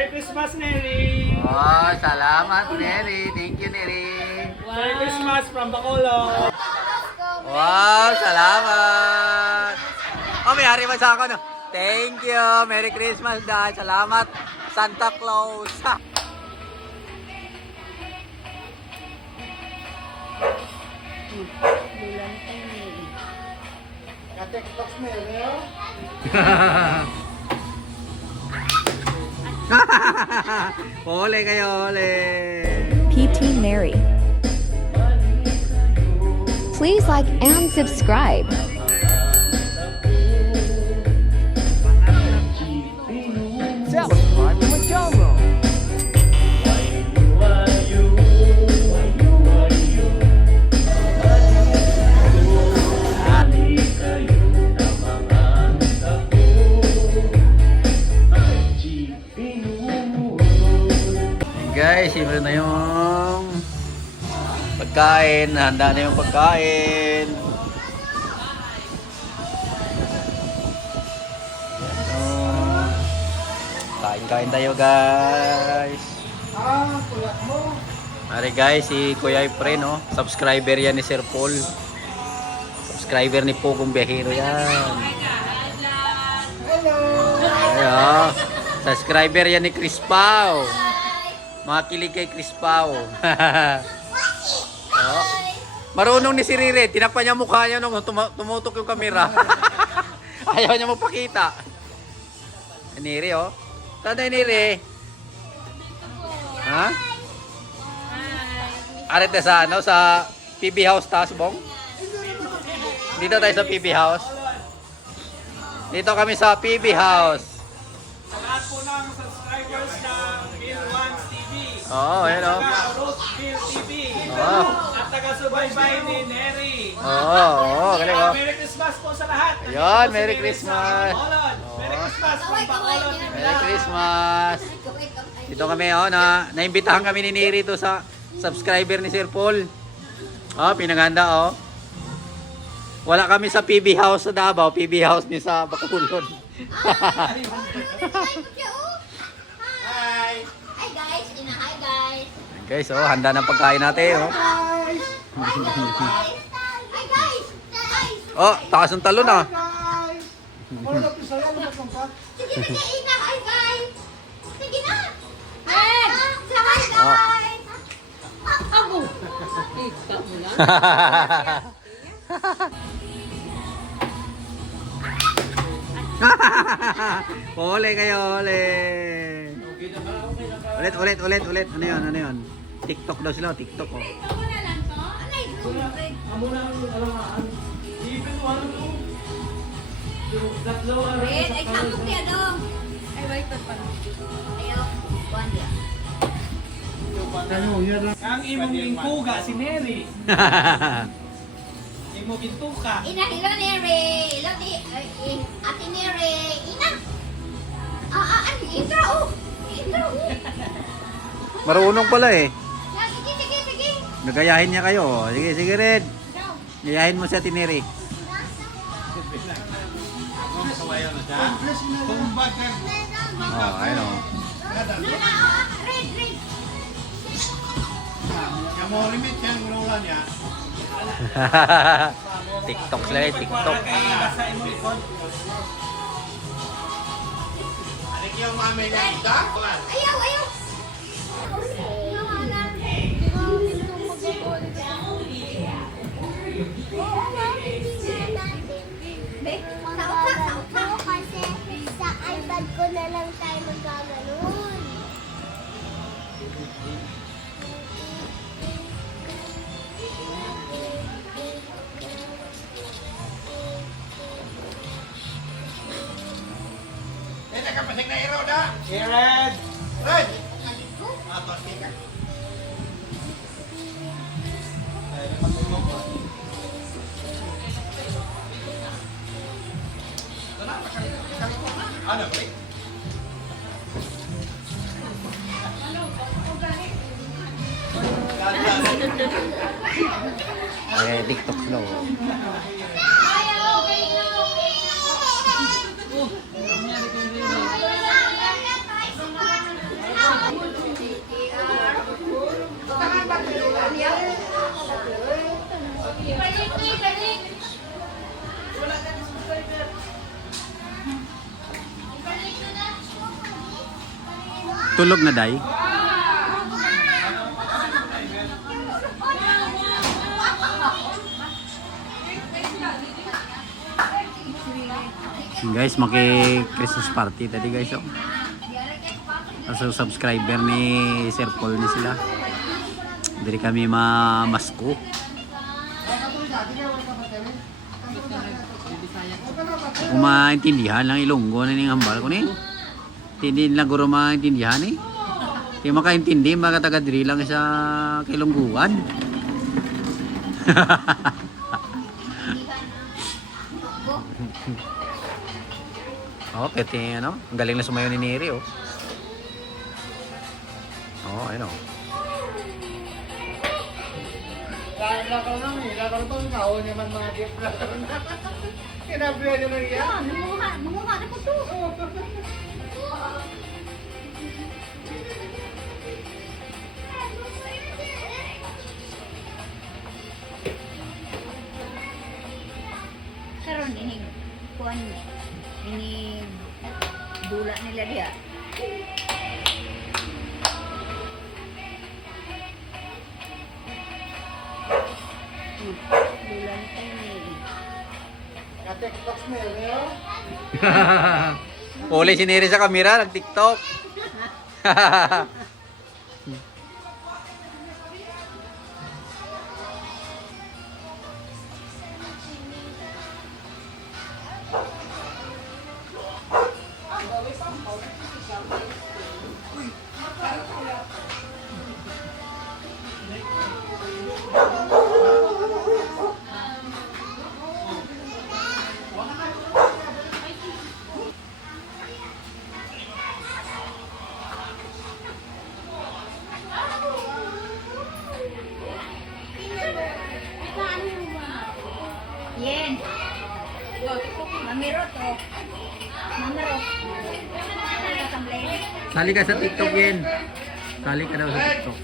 Merry Christmas, Neri! Oh, salamat, Neri. Thank you, Neri. Merry Christmas from Bacolod! Wow, salamat. Oh, may hari pa sa ako, no? Thank you. Merry Christmas, dad. Salamat, Santa Claus. Ka-TikToks, Neri, oh! Ole kayo, ole. PT Mary. Please like and subscribe. Subscribe to my channel. Guys, siyempre na yung pagkain, handa na yung pagkain. Kain-kain tayo, guys. Kuya mo! Mari guys, si Kuya Efren, no? Subscriber yan ni Sir Paul. Subscriber ni Pugong Biyahero yan. Hello! Ayo. Subscriber yan ni Chris Pao. Mga kilig kay Chris Pao. Oh. Marunong ni si Rire. Tinapa niya mukha niya nung tumutok yung kamera. Ayaw niya magpakita. Nire, oh. Tanda Nire. Ha? Arete sa ano? Sa PB House Tasbong? Dito tayo sa PB House. Dito kami sa PB House. Sa lahat po ng subscribers ng Bill 1 TV. Oo, ayun, oh. Rose Bill TV. Oo. At taga-subaybay ni Neri. Oo, galing, oh. Merry Christmas po sa lahat. Ayun, Merry Christmas. Merry Christmas from Bacolod. Merry Christmas. Dito kami, oh, naimbitahan kami ni Neri to sa subscriber ni Sir Paul. Oh, pinaganda, oh. Wala kami sa PB House sa Davao, PB House ni sa Bacolod. Hi! Hi guys, hi guys. Guys, oh, handa ng pagkain natin, oh. Guys! Hi guys. Oh, taas ng talon, ah. Guys! Ano na po sa'yo? Ano na po ka? Sige, ina, hi guys. Sige na. Hi guys. Ako. Ole kayo, ole. Ulit. Ano yun? TikTok daw sila, TikTok, oh. Amo na ang alamaan. Even one to. Yung tatlo ang Red, ay sabog niya dong. Ay, wait pa. Ayaw, one dia. Ang imong ingkuga si Neri. Imong gintuka. Ina, hello Nere. Hello di, ate Nere. Ina. Ano, Indra, oh. Indra, oh. Marunong pala, eh. Sige. Nagayahin niya kayo, oh. Sige, Red. Go. Gayahin mo siya, Tineri. Oh, ayun, oh. Red. TikTok sila, eh. TikTok. Sa imong likod. Ayaw. Kasi sa iPad ko na lang tayo magkaganon. Jared! TikTok slow. Tulog na, day. Guys, maki-Christmas party tadi guys. Oh. So, subscriber ni Sir Paul ni sila. Dari kami mamasko. Kung maintindihan lang Ilonggo na ning hambal ko ni. Hindi lang guro maintindihan eh. Hindi makaintindi, mga taga-diri lang sa Kilongguan. Oh, pwede ano. Ang galing na sumayo ni Neri oh. Oh, ayun oh. Lakaw lang eh. Lakaw to ikaw naman mga gift lang. Kinabihan nyo lang yan. Munguha na po to. Karon ini kuan ini dula nila dia. Dula ni. Ka-TikTok na yun. Uli si Neri sa kamera, nag-TikTok. Yen. Mamiro to. Mamiro. Sali ka sa TikTok, Yen. Sali ka daw sa TikTok.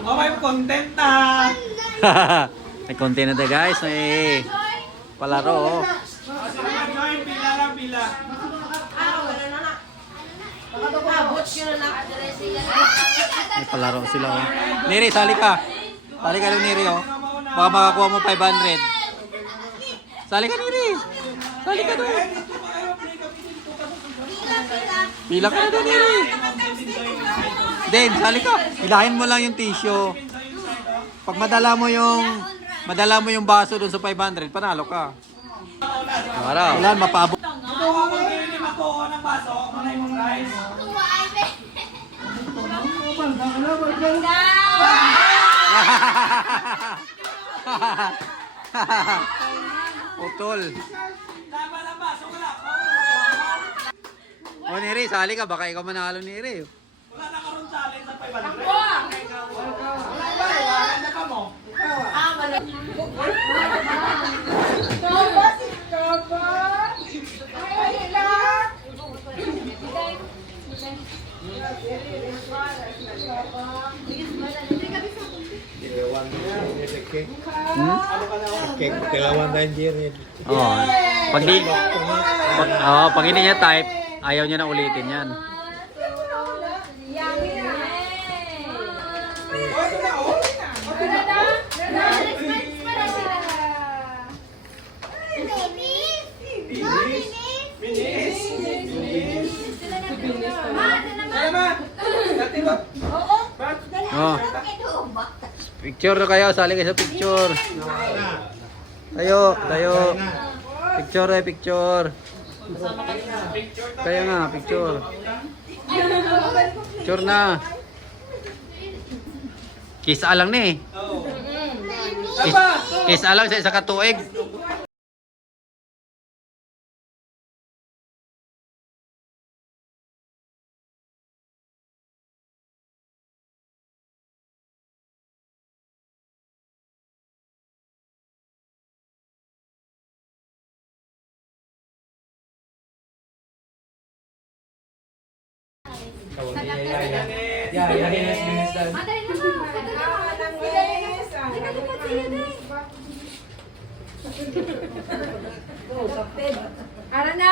Oh, may content na. May content na tayo guys. May palaro oh. Join, pila lang, pila. May palaro sila oh. Neri, sali ka. Sali ka rin Neri oh. Baka makakuha mo 500. Sali ka Neri. Sali ka doon. Pila ka na doon Neri. Den, sali ka. Hilahin mo lang yung tissue. Pag madala mo yung baso doon sa 500, panalo ka. Para. Ilan mapabot. Kuha ko din ni Makuha ng baso. Manay mong guys. Utol. Tama ng baso, wala. O Neri, sali ka. Baka ikaw manalo Neri. Wala na karoon challenge sa 500. Wala na ka mo. Kailangan na engineer. Oh. Pag hindi niya type, ayaw niya na ulitin yan. Oh. Picture na kayo, sali kayo sa picture. Tayo. Picture eh, picture. Kaya nga, picture. Picture na. Kiss alang ni. Kiss alang sa isa ka tuig. Madali naman. Ara na!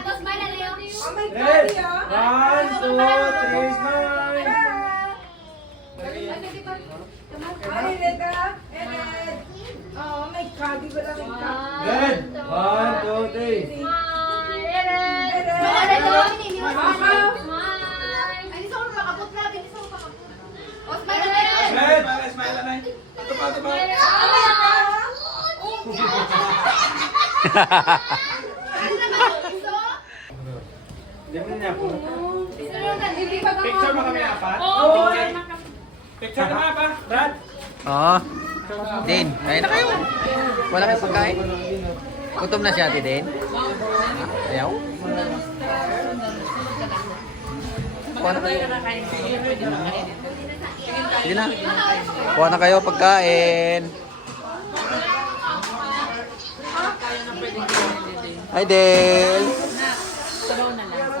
Tapos may na yun. Oh my God, yeah! 1, 2, 3, smile! Ay, Rita! Ed! Oh my God, di ko lang ikaw. Good! 1, 2, 3. Tingnan niya po. Picture mo kami, apa? Picture na apa? Brad? Oo. Din, kain na kayo. Wala kayong pagkain. Gutom na siya, Din. Ayaw. Kuha na kayo. Sige na. Kuha na kayo pagkain. Hi, Del. Sabaw na lang.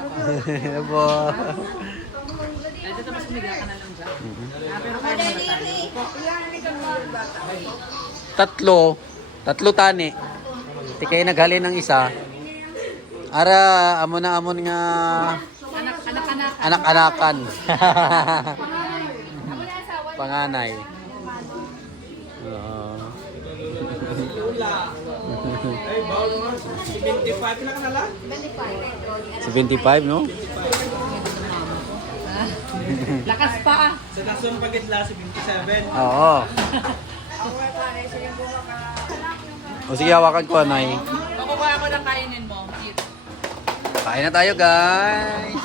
Abo. Dito mas umiga ka na lang dyan. Pero kaya naman tayo. Tatlo tani. Di kayo naghalin ng isa. Ara, amon na amon nga anak-anakan. Panganay. Oo. Ay, bawal naman. 75 na ka na lang? 75, no? Lakas pa. Sa Nason Pagitla, 77. Oo. O sige, hawakan ko, Anay. Makukuha ako ng kainin mo. Eat. Kain na tayo, guys.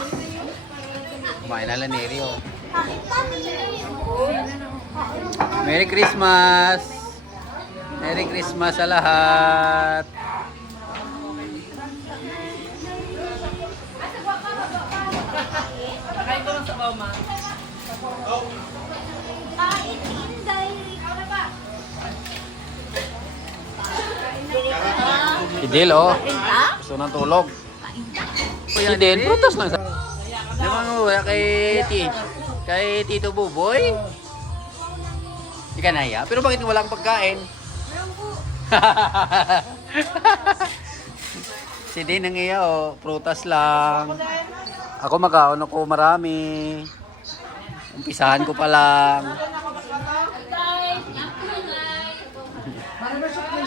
Kumain na lang, Neri, oh. Merry Christmas! Merry Christmas sa lahat! Nakain ko lang sabaw, ma. Si Del, oh. Gusto ng tulog. Si Del, prutas lang. Naman mo, kay Tito Buboy. Hindi ka naya. Pero bakit wala kang pagkain? Si Din ang iya, oh. Prutas lang. Ako magkaon ako marami. Umpisahan ko pa lang.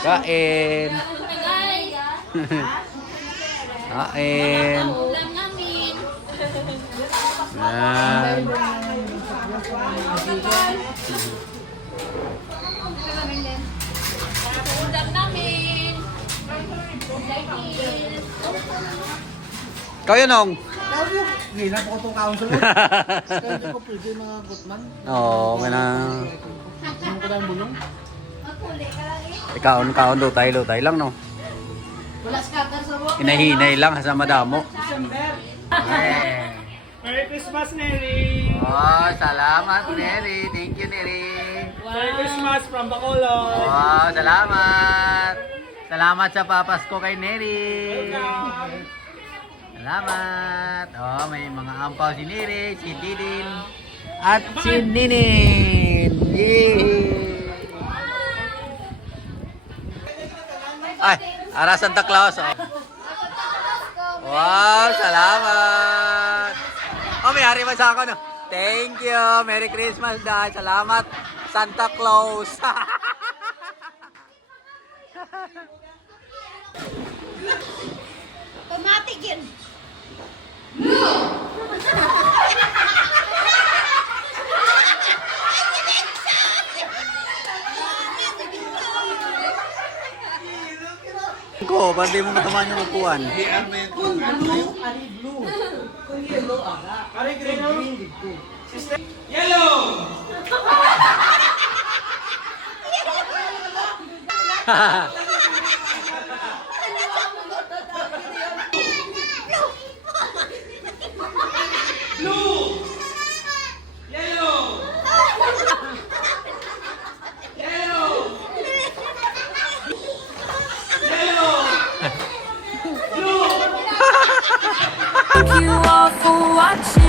Kain. Kain. Yan. Kaya nong. Ngayon po itong council. Kaya ko pwede mga gutman. Oo, may na. Ano ko tayong bulong? Kaon lutay lang, no? Hinahinay lang sa madamo. Merry Christmas, Neri! Oh, salamat, Neri. Thank you, Neri. Merry Christmas from Bacolod! Oh, salamat. Salamat sa papasko kay Neri. Salamat. Oh, may mga ampaw si Neri, si Didin, at si Ninin. Yay! Ay, ara Santa Claus. Oh. Wow, salamat. Oh, may hari man sa ako, no? Thank you. Merry Christmas, dad. Salamat, Santa Claus. Automatic yun. Ko, ba't di mo matamaan yung upuan? Pare green. Yellow! Blue! Yellow! Yellow! Yellow! Blue! watching.